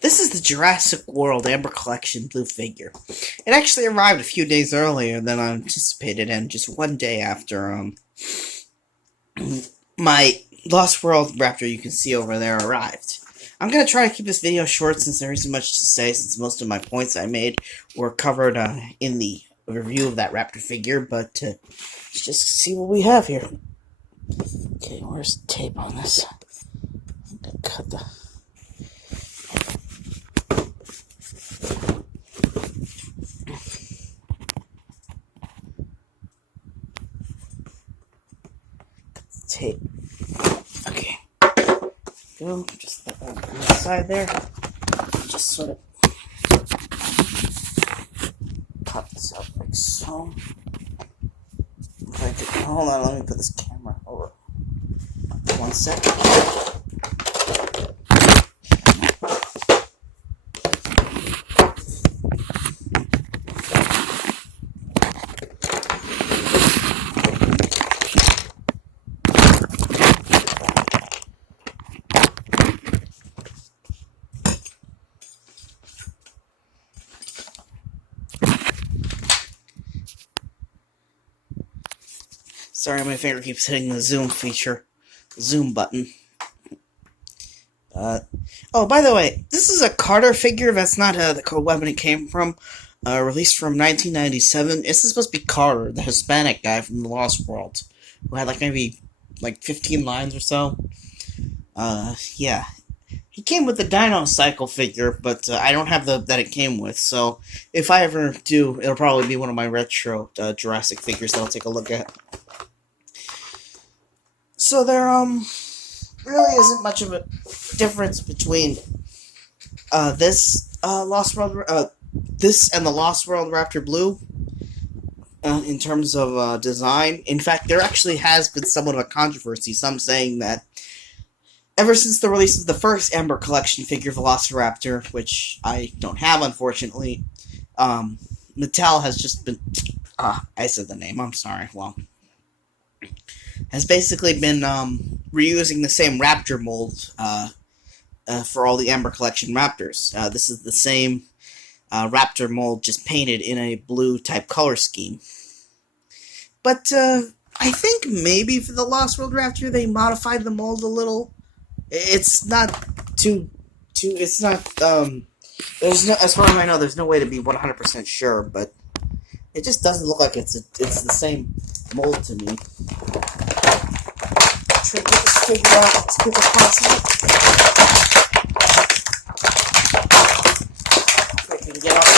This is the Jurassic World Amber Collection blue figure. It actually arrived a few days earlier than I anticipated, and just one day after my Lost World Raptor you can see over there arrived. I'm going to try to keep this video short since there isn't much to say, since most of my points I made were covered in the review of that Raptor figure, but let's just see what we have here. Okay, where's the tape on this? I'm going to cut the... tape. Okay. Go, just let that on the side there. Just sort of pop this out like so. Hold on, let me put this camera over. 1 second. Sorry, my finger keeps hitting the zoom button. Oh, by the way, this is a Carter figure. That's not the weapon it came from. Released from 1997. This is supposed to be Carter, the Hispanic guy from the Lost World, who had maybe 15 lines or so. Yeah. He came with the Dino Cycle figure, but I don't have that it came with, so if I ever do, it'll probably be one of my retro Jurassic figures that I'll take a look at. So there, really isn't much of a difference between, this and the Lost World Raptor Blue, in terms of, design. In fact, there actually has been somewhat of a controversy, some saying that ever since the release of the first Amber Collection figure, Velociraptor, which I don't have, unfortunately, Mattel has just been, I said the name, I'm sorry, well, has basically been reusing the same Raptor mold for all the Amber Collection Raptors. This is the same Raptor mold, just painted in a blue type color scheme. But I think maybe for the Lost World Raptor they modified the mold a little. It's not it's not, there's no, as far as I know, there's no way to be 100% sure, but it just doesn't look like it's the same mold to me. Try to get this figure out as quick as possible. If I can get out the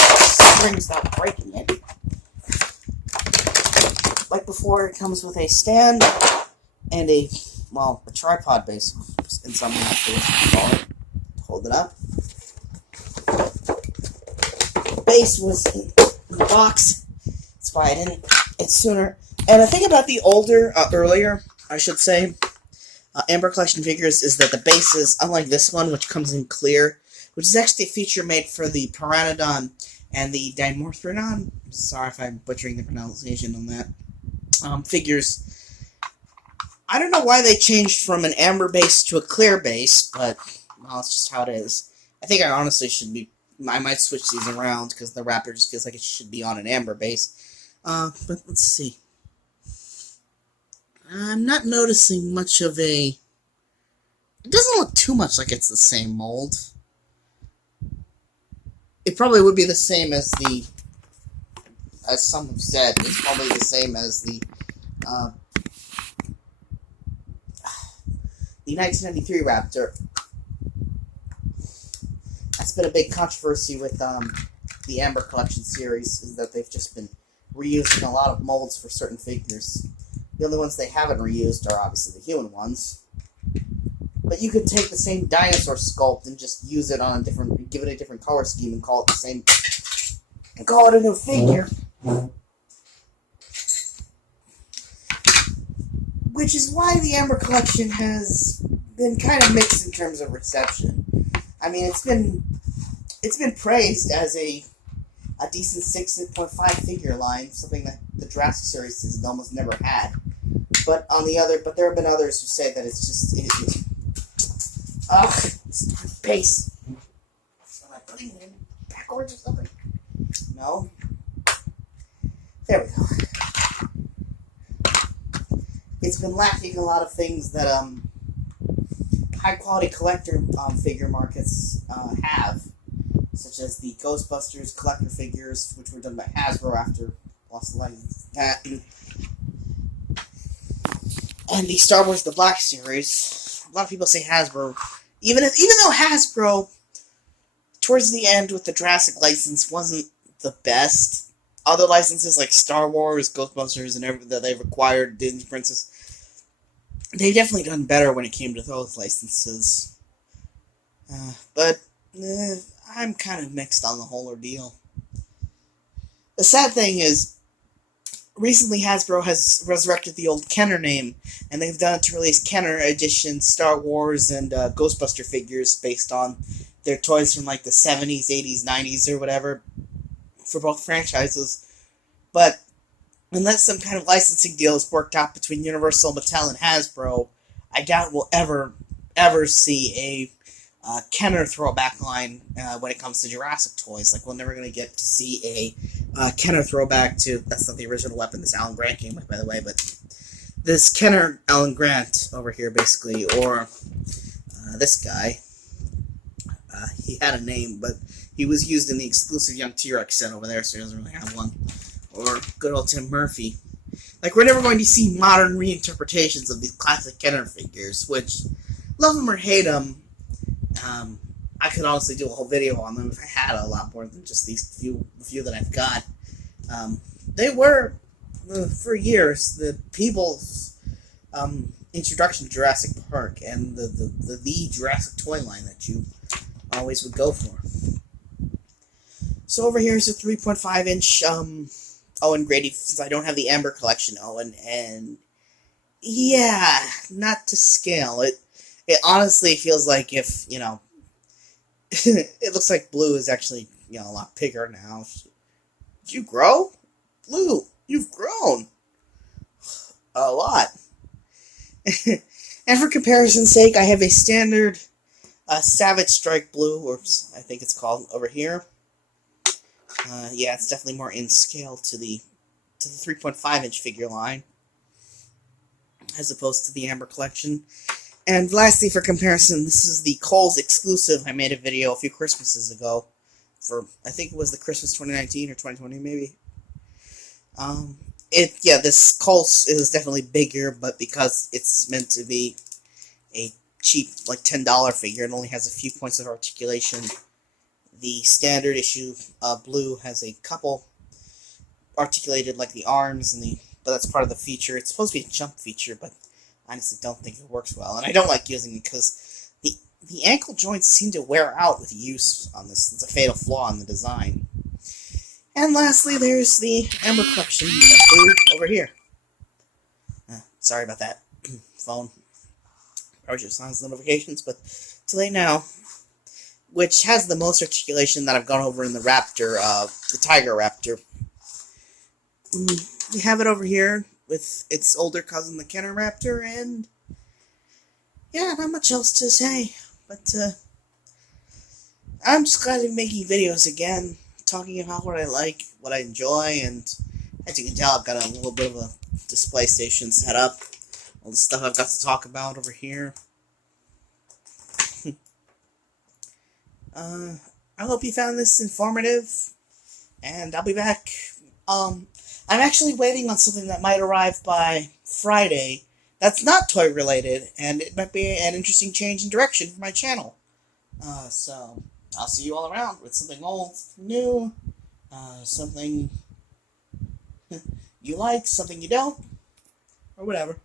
strings without breaking it. Like before, it comes with a stand and a tripod base, in some way. Hold it up. The base was in the box. That's why I didn't get sooner. And the thing about the earlier, I should say, Amber Collection figures is that the base is, unlike this one, which comes in clear, which is actually a feature made for the Pteranodon and the Dimorphodon. Sorry if I'm butchering the pronunciation on that. Figures. I don't know why they changed from an amber base to a clear base, but, well, it's just how it is. I think I honestly I might switch these around, because the Raptor just feels like it should be on an amber base. But let's see. I'm not noticing much of a... It doesn't look too much like it's the same mold. It probably would be the same as as some have said, it's probably the same as the 1993 Raptor. That's been a big controversy with the Amber Collection series, is that they've just been reusing a lot of molds for certain figures. The only ones they haven't reused are obviously the human ones. But you could take the same dinosaur sculpt and just use it on give it a different color scheme and call it the same, and call it a new figure. Which is why the Amber Collection has been kind of mixed in terms of reception. I mean, it's been praised as a decent 6.5 figure line, something that the Jurassic series has almost never had. But there have been others who say that it's just pace. backwards or something? No. There we go. It's been lacking a lot of things that high quality collector figure markets have, such as the Ghostbusters collector figures, which were done by Hasbro after lost the license. And the Star Wars The Black Series. A lot of people say Hasbro, even though Hasbro towards the end with the Jurassic license wasn't the best. Other licenses like Star Wars, Ghostbusters, and everything that they've acquired, Disney Princess, they've definitely done better when it came to those licenses. But I'm kind of mixed on the whole ordeal. The sad thing is, recently Hasbro has resurrected the old Kenner name, and they've done it to release Kenner Edition Star Wars and Ghostbuster figures based on their toys from like the 70s, 80s, 90s, or whatever, for both franchises. But unless some kind of licensing deal is worked out between Universal, Mattel, and Hasbro, I doubt we'll ever see a Kenner throwback line when it comes to Jurassic toys. Like, we're never going to get to see a Kenner throwback to... That's not the original weapon this Alan Grant came with, by the way, but this Kenner Alan Grant over here, basically, or this guy. He had a name, but he was used in the exclusive Young T-Rex set over there, so he doesn't really have one. Or good old Tim Murphy. Like, we're never going to see modern reinterpretations of these classic Kenner figures, which, love them or hate them, I could honestly do a whole video on them if I had a lot more than just these few that I've got. They were, for years, the people's introduction to Jurassic Park and the Jurassic toy line that you always would go for. So over here is a 3.5-inch Owen Grady, since I don't have the Amber Collection Owen, and yeah, not to scale. It honestly feels like if, it looks like Blue is actually, a lot bigger now. Did you grow? Blue, you've grown. A lot. And for comparison's sake, I have a standard Savage Strike Blue, or I think it's called, over here. Yeah, it's definitely more in scale to the 3.5-inch figure line, as opposed to the Amber Collection. And lastly, for comparison, this is the Kohl's exclusive. I made a video a few Christmases ago for, I think it was the Christmas 2019 or 2020, maybe. This Kohl's is definitely bigger, but because it's meant to be a cheap, like $10 figure, it only has a few points of articulation. The standard issue Blue has a couple articulated, like the arms, but that's part of the feature. It's supposed to be a jump feature, but I honestly don't think it works well, and I don't like using it because the ankle joints seem to wear out with use on this. It's a fatal flaw in the design. And lastly, there's the Amber Collection Blue over here. Sorry about that. Phone. Probably should silence notifications, but too late now. Which has the most articulation that I've gone over in the Raptor, the Tiger Raptor. We have it over here with its older cousin, the Kenner Raptor, and yeah, not much else to say, but I'm just glad to be making videos again, talking about what I like, what I enjoy, and as you can tell, I've got a little bit of a display station set up, all the stuff I've got to talk about over here. I hope you found this informative, and I'll be back. I'm actually waiting on something that might arrive by Friday that's not toy-related, and it might be an interesting change in direction for my channel. So, I'll see you all around with something old, new, something you like, something you don't, or whatever.